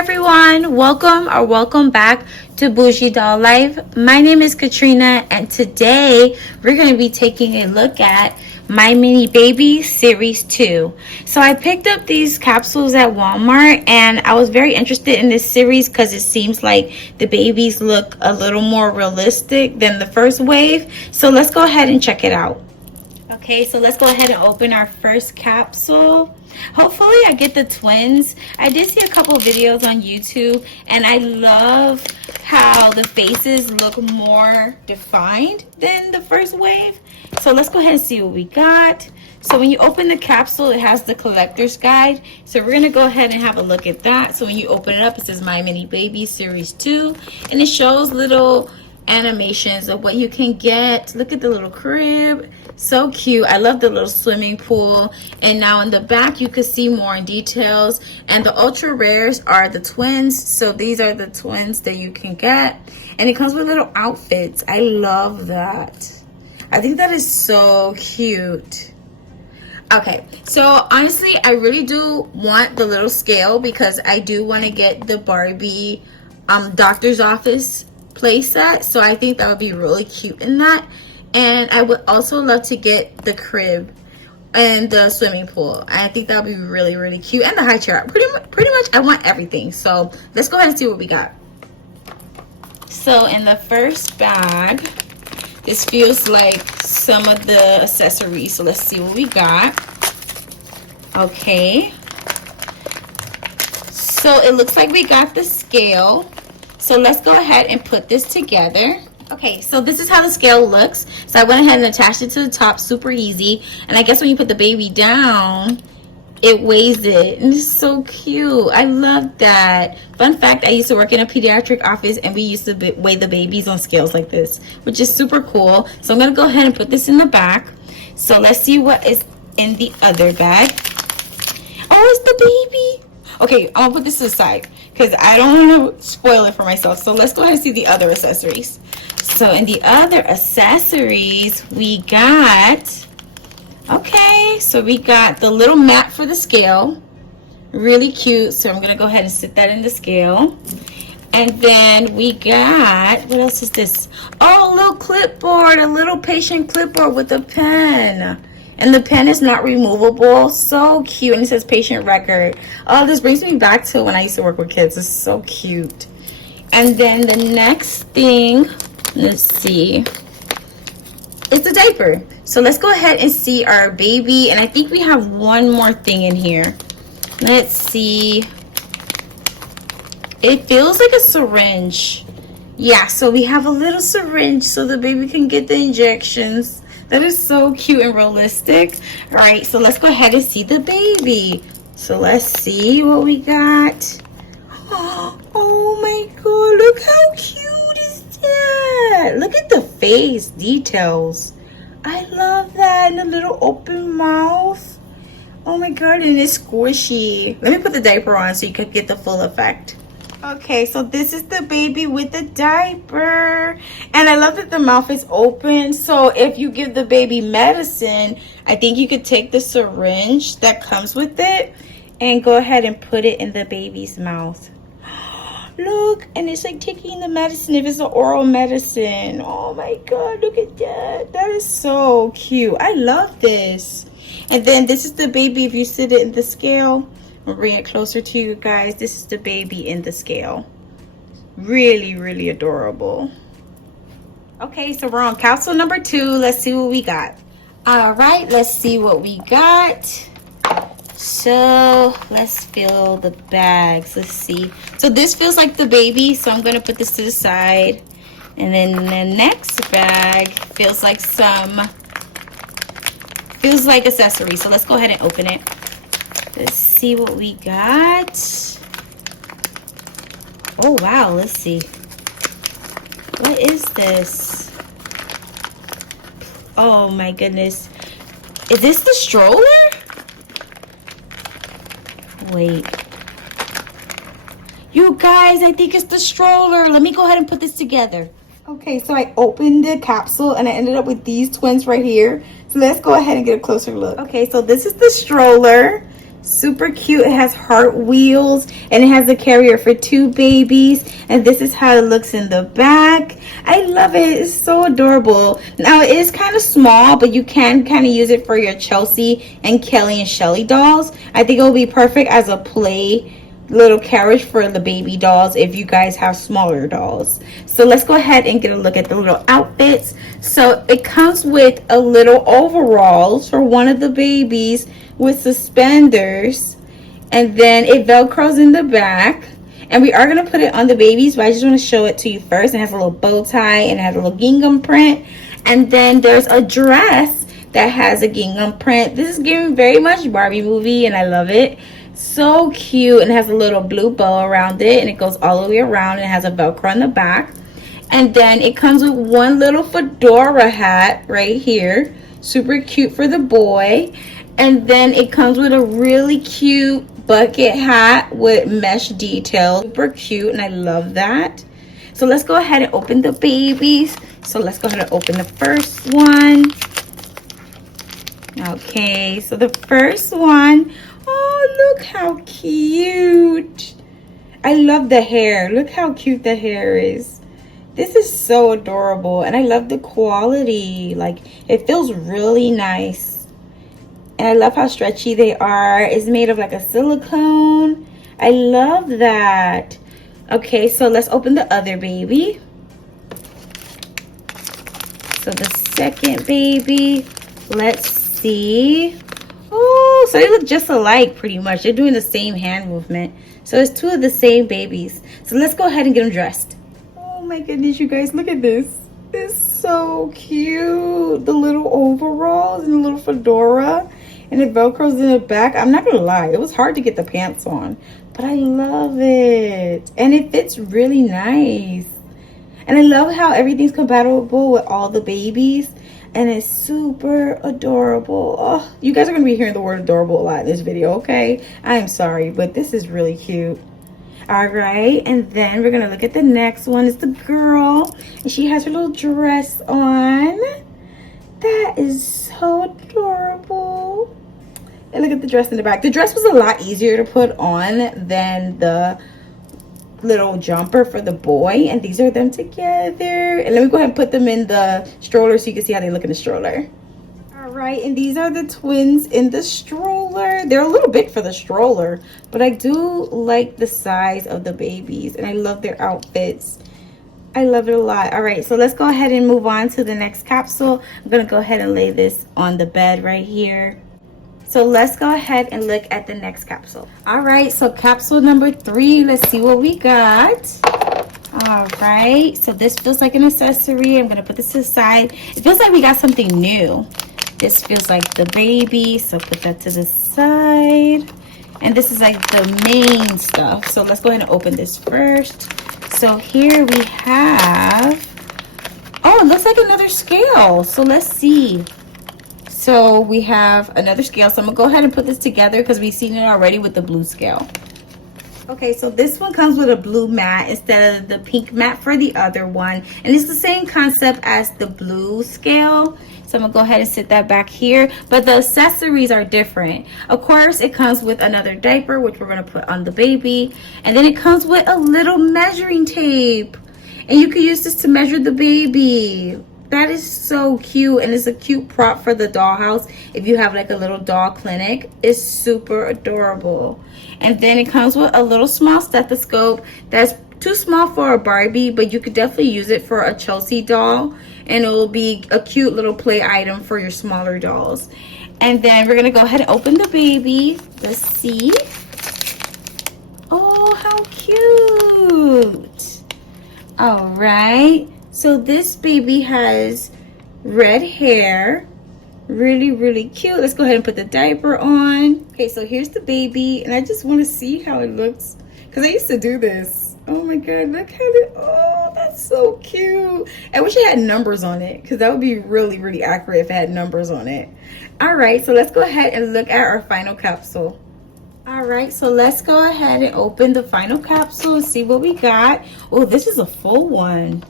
everyone, welcome back to Bougie Doll Life. My name is Katrina, and today we're going to be taking a look at My Mini Baby Series 2. So I picked up these capsules at Walmart, and I was very interested in this series because it seems like the babies look a little more realistic than the first wave. So let's go ahead and check it out. Okay, so let's go ahead and open our first capsule. Hopefully I get the twins. I did see a couple of videos on YouTube, and I love how the faces look more defined than the first wave. So let's go ahead and see what we got. So when you open the capsule, it has the collector's guide. So we're gonna go ahead and have a look at that. So when you open it up, it says My Mini Baby Series 2, and it shows little animations of what you can get. Look at the little crib, so cute. I love the little swimming pool. And now in the back you can see more details, and the ultra rares are the twins. So these are the twins that you can get, and it comes with little outfits. I love that. I think that is so cute. Okay, so honestly I really do want the little scale because I do want to get the Barbie doctor's office playset, so I think that would be really cute in that. And I would also love to get the crib and the swimming pool. I think that would be really cute, and the high chair. Pretty much I want everything. So let's go ahead and see what we got. So in the first bag, this feels like some of the accessories, so let's see what we got. Okay, so it looks like we got the scale. So let's go ahead and put this together. Okay, so this is how the scale looks. So I went ahead and attached it to the top, super easy. And I guess when you put the baby down, it weighs it. And it's so cute. I love that. Fun fact, I used to work in a pediatric office, and we used to weigh the babies on scales like this, which is super cool. So I'm going to go ahead and put this in the back. So let's see what is in the other bag. Oh, it's the baby. Okay, I'll put this to the side because I don't want to spoil it for myself. So let's go ahead and see the other accessories. So in the other accessories, we got, okay, so we got the little mat for the scale. Really cute. So I'm going to go ahead and sit that in the scale. And then we got, what else is this? Oh, a little clipboard, a little patient clipboard with a pen. And the pen is not removable. So cute. And it says patient record. Oh, this brings me back to when I used to work with kids. It's so cute. And then the next thing, let's see, it's a diaper. So let's go ahead and see our baby. And I think we have one more thing in here. Let's see. It feels like a syringe. Yeah, so we have a little syringe so the baby can get the injections. That is so cute and realistic. All right, so let's go ahead and see the baby. So let's see what we got. Oh my god, look how cute is that. Look at the face details. I love that. And the little open mouth. Oh my god, and it's squishy. Let me put the diaper on so you can get the full effect. Okay, so this is the baby with the diaper. And I love that the mouth is open. So if you give the baby medicine, I think you could take the syringe that comes with it and go ahead and put it in the baby's mouth. Look, and it's like taking the medicine if it's an oral medicine. Oh my god, look at that. That is so cute. I love this. And then this is the baby if you sit it in the scale. I'll bring it closer to you guys. This is the baby in the scale. Really adorable. Okay, so we're on capsule number 2. Let's see what we got. All right, let's see what we got. So let's fill the bags. Let's see. So this feels like the baby, so I'm gonna put this to the side. And then the next bag feels like accessories. So let's go ahead and open it. Let's see what we got. Oh wow, let's see. What is this? Oh my goodness. Is this the stroller? Wait. You guys, I think it's the stroller. Let me go ahead and put this together. Okay, so I opened the capsule and I ended up with these twins right here. So let's go ahead and get a closer look. Okay, so this is the stroller. Super cute. It has heart wheels and it has a carrier for 2 babies, and this is how it looks in the back. I love it. It's so adorable. Now it is kind of small, but you can kind of use it for your Chelsea and Kelly and Shelly dolls. I think it will be perfect as a play little carriage for the baby dolls if you guys have smaller dolls. So let's go ahead and get a look at the little outfits. So it comes with a little overalls for one of the babies with suspenders, and then it velcros in the back, and we are going to put it on the babies, but I just want to show it to you first. It has a little bow tie and it has a little gingham print, and then there's a dress that has a gingham print. This is giving very much Barbie movie, and I love it. So cute, and it has a little blue bow around it, and it goes all the way around, and it has a velcro in the back. And then it comes with one little fedora hat right here, super cute for the boy. And then it comes with a really cute bucket hat with mesh detail, super cute, and I love that. So let's go ahead and open the babies. So let's go ahead and open the first one. Okay, so the first one, oh, look how cute. I love the hair. Look how cute the hair is. This is so adorable, and I love the quality. Like, it feels really nice. And I love how stretchy they are. It's made of like a silicone. I love that. Okay, so let's open the other baby. So the second baby, let's see. Oh, so they look just alike pretty much. They're doing the same hand movement. So it's 2 of the same babies. So let's go ahead and get them dressed. Oh my goodness, you guys, look at this. It's so cute. The little overalls and the little fedora. And it velcros in the back. I'm not gonna lie, it was hard to get the pants on, but I love it. And it fits really nice. And I love how everything's compatible with all the babies. And it's super adorable. Oh, you guys are gonna be hearing the word adorable a lot in this video, okay? I'm sorry, but this is really cute. All right, and then we're gonna look at the next one. It's the girl, and she has her little dress on. That is so adorable. And look at the dress in the back. The dress was a lot easier to put on than the little jumper for the boy. And these are them together. And let me go ahead and put them in the stroller so you can see how they look in the stroller. All right, and these are the twins in the stroller. They're a little big for the stroller, but I do like the size of the babies, and I love their outfits. I love it a lot. All right, so let's go ahead and move on to the next capsule. I'm gonna go ahead and lay this on the bed right here. So let's go ahead and look at the next capsule. All right, so capsule number 3, let's see what we got. All right, so this feels like an accessory. I'm gonna put this to the side. It feels like we got something new. This feels like the baby, so put that to the side. And this is like the main stuff. So let's go ahead and open this first. So here we have, oh, it looks like another scale. So let's see. So we have another scale. So I'm gonna go ahead and put this together because we've seen it already with the blue scale. Okay, so this one comes with a blue mat instead of the pink mat for the other one. And it's the same concept as the blue scale. So I'm gonna go ahead and sit that back here, but the accessories are different. Of course, it comes with another diaper, which we're gonna put on the baby. And then it comes with a little measuring tape. And you can use this to measure the baby. That is so cute, and it's a cute prop for the dollhouse. If you have like a little doll clinic, it's super adorable. And then it comes with a little small stethoscope that's too small for a Barbie, but you could definitely use it for a Chelsea doll, and it will be a cute little play item for your smaller dolls. And then we're gonna go ahead and open the baby. Let's see. Oh, how cute. All right. So this baby has red hair, really, really cute. Let's go ahead and put the diaper on. Okay, so here's the baby, and I just want to see how it looks because I used to do this. Oh my God, look how it, oh, that's so cute. I wish it had numbers on it because that would be really, really accurate if it had numbers on it. All right, so let's go ahead and look at our final capsule. All right, so let's go ahead and open the final capsule and see what we got. Oh, this is a full one.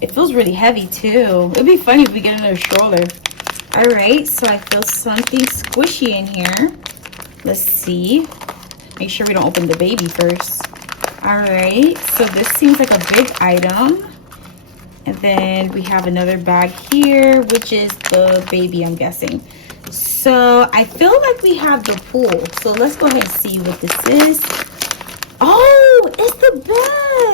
It feels really heavy too. It'd be funny if we get another stroller. All right, so I feel something squishy in here. Let's see. Make sure we don't open the baby first. All right, so this seems like a big item. And then we have another bag here, which is the baby, I'm guessing. So I feel like we have the pool. So let's go ahead and see what this is. Oh, it's the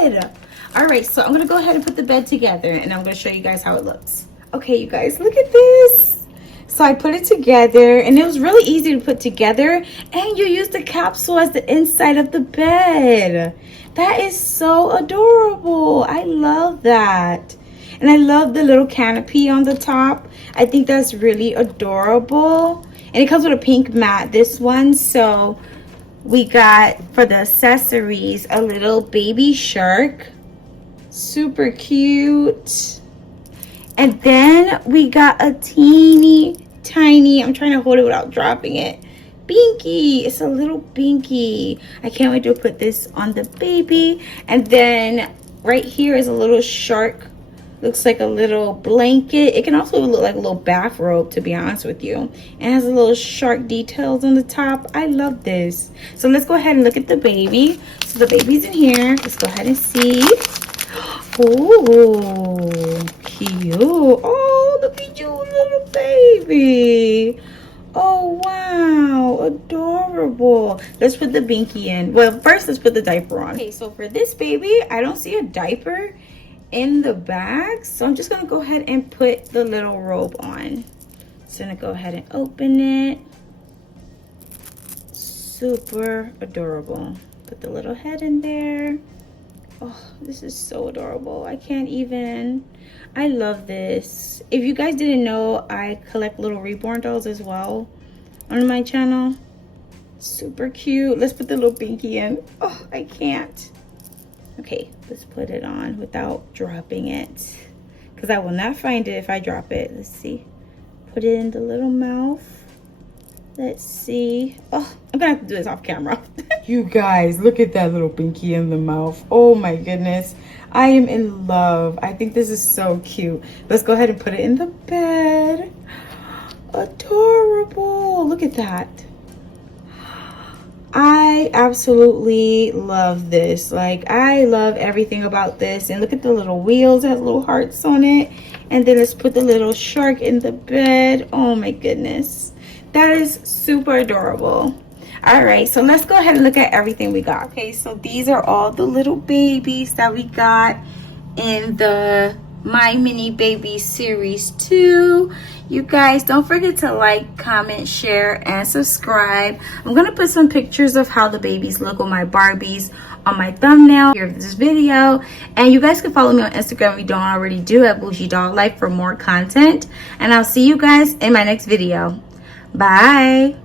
bed. All right, so I'm gonna go ahead and put the bed together and I'm gonna show you guys how it looks. Okay, you guys, look at this. So I put it together and it was really easy to put together, and you use the capsule as the inside of the bed. That is so adorable. I love that. And I love the little canopy on the top. I think that's really adorable. And it comes with a pink mat, this one. So we got, for the accessories, a little baby shark. Super cute. And then we got a teeny tiny, I'm trying to hold it without dropping it, binky. It's a little binky. I can't wait to put this on the baby. And then right here is a little shark. Looks like a little blanket. It can also look like a little bathrobe, to be honest with you. And it has a little shark details on the top. I love this. So let's go ahead and look at the baby. So the baby's in here. Let's go ahead and see. Oh, cute. Oh, look at you, little baby. Oh, wow. Adorable. Let's put the binky in. Well, first, let's put the diaper on. Okay, so for this baby, I don't see a diaper in the bag. So I'm just going to go ahead and put the little robe on. So I'm going to go ahead and open it. Super adorable. Put the little head in there. Oh, this is so adorable. I can't even. I love this. If you guys didn't know, I collect little reborn dolls as well on my channel. Super cute. Let's put the little binky in. Oh, I can't. Okay, let's put it on without dropping it, because I will not find it if I drop it. Let's see. Put it in the little mouth. Let's see. Oh, I'm gonna have to do this off camera. You guys, look at that little binky in the mouth. Oh my goodness. I am in love. I think this is so cute. Let's go ahead and put it in the bed. Adorable. Look at that. I absolutely love this. Like, I love everything about this. And look at the little wheels. It has little hearts on it. And then let's put the little shark in the bed. Oh my goodness. That is super adorable. All right, so let's go ahead and look at everything we got. Okay, so these are all the little babies that we got in the My Mini Baby Series 2. You guys, don't forget to like, comment, share, and subscribe. I'm going to put some pictures of how the babies look with my Barbies on my thumbnail here of this video. And you guys can follow me on Instagram if you don't already do, at Bougie Doll Life, for more content. And I'll see you guys in my next video. Bye.